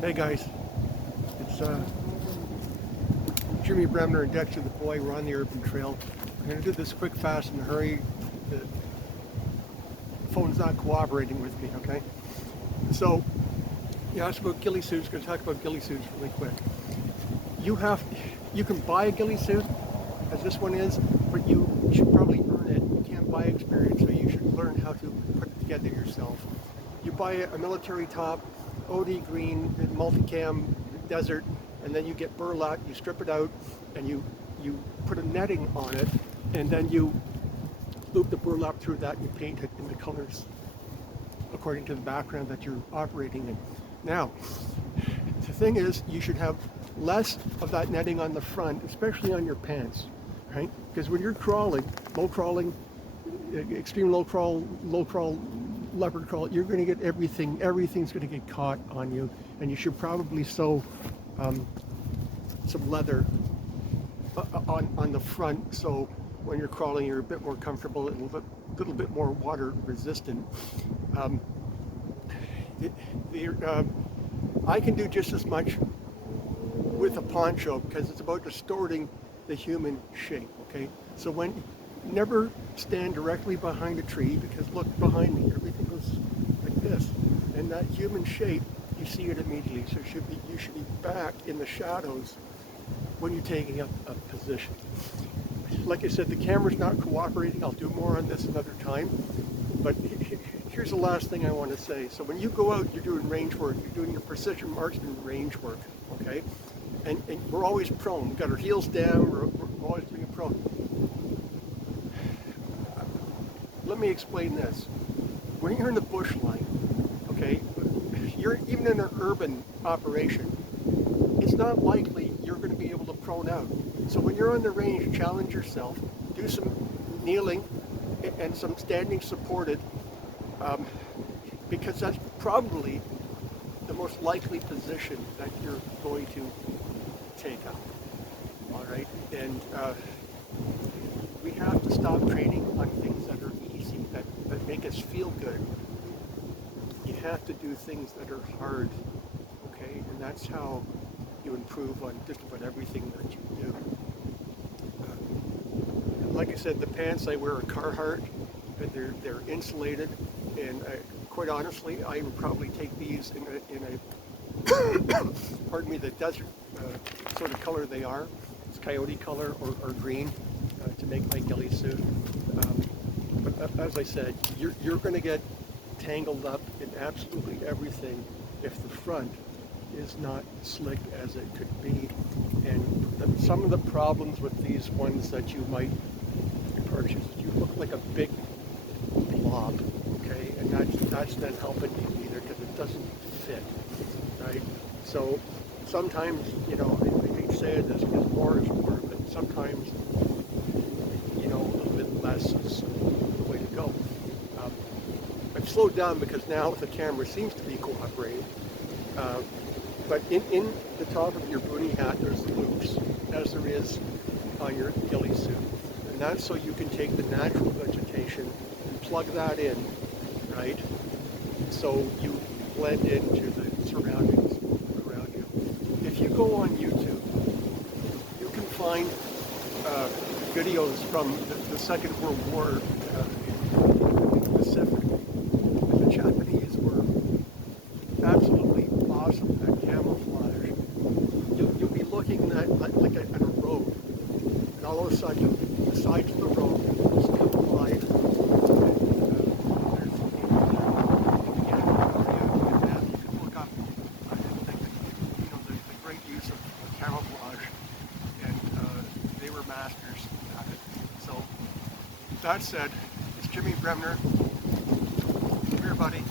Hey guys, it's Jimmy Bremner and Dexter the boy. We're on the urban trail. We're going to do this quick, fast, and hurry. The phone's not cooperating with me, okay? So, you asked about ghillie suits. Going to talk about ghillie suits really quick. You can buy a ghillie suit, as this one is, but you should probably earn it. You can't buy experience, so you should learn how to put it together yourself. You buy a military top, OD green, multicam, desert, and then you get burlap, you strip it out, and you put a netting on it, and then you loop the burlap through that and you paint it in the colors according to the background that you're operating in. Now, the thing is, you should have less of that netting on the front, especially on your pants, right? Because when you're crawling, low crawling, extreme low crawl, leopard crawl, you're going to get everything's going to get caught on you, and you should probably sew some leather on the front, so when you're crawling you're a bit more comfortable, a little bit more water resistant. I can do just as much with a poncho because it's about distorting the human shape, okay? So never stand directly behind a tree, because look behind me, everything goes like this, and that human shape, you see it immediately. So you should be back in the shadows when you're taking up a position. Like I said, the camera's not cooperating. I'll do more on this another time, but here's the last thing I want to say. So when you go out, you're doing range work, you're doing your precision marksman range work, okay? And we're always prone. We've got our heels down, we're always doing it prone. Let me explain this. When you're in the bush line, okay, you're even in an urban operation, it's not likely you're going to be able to prone out. So when you're on the range, challenge yourself, do some kneeling and some standing supported, because that's probably the most likely position that you're going to take up. All right, and we have to stop training on things that are easy, that make us feel good. You have to do things that are hard, okay? And that's how you improve on just about everything that you do. Like I said, the pants I wear are Carhartt, and they're insulated, and quite honestly, I would probably take these in a pardon me, the desert sort of color they are. It's coyote color or green to make my ghillie suit. But as I said, you're going to get tangled up in absolutely everything if the front is not slick as it could be. And some of the problems with these ones that you might purchase is you look like a big blob, okay? And that's not helping you either, because it doesn't fit, right? So sometimes, I hate saying this because more is more, but sometimes, a little bit less is the way to go. I've slowed down because now the camera seems to be cooperating. But in the top of your boonie hat, there's loops, as there is on your ghillie suit. And that's so you can take the natural vegetation and plug that in, right? So you blend into the surroundings around you. If you go on YouTube, you can find videos from the Second World War in the Pacific. The Japanese were absolutely awesome at camouflage. You'll be looking at like at a road, and all of a sudden, the sides of the road just come alive. Camouflage, and they were masters at it. So, that said, it's Jimmy Bremner. Come here, buddy.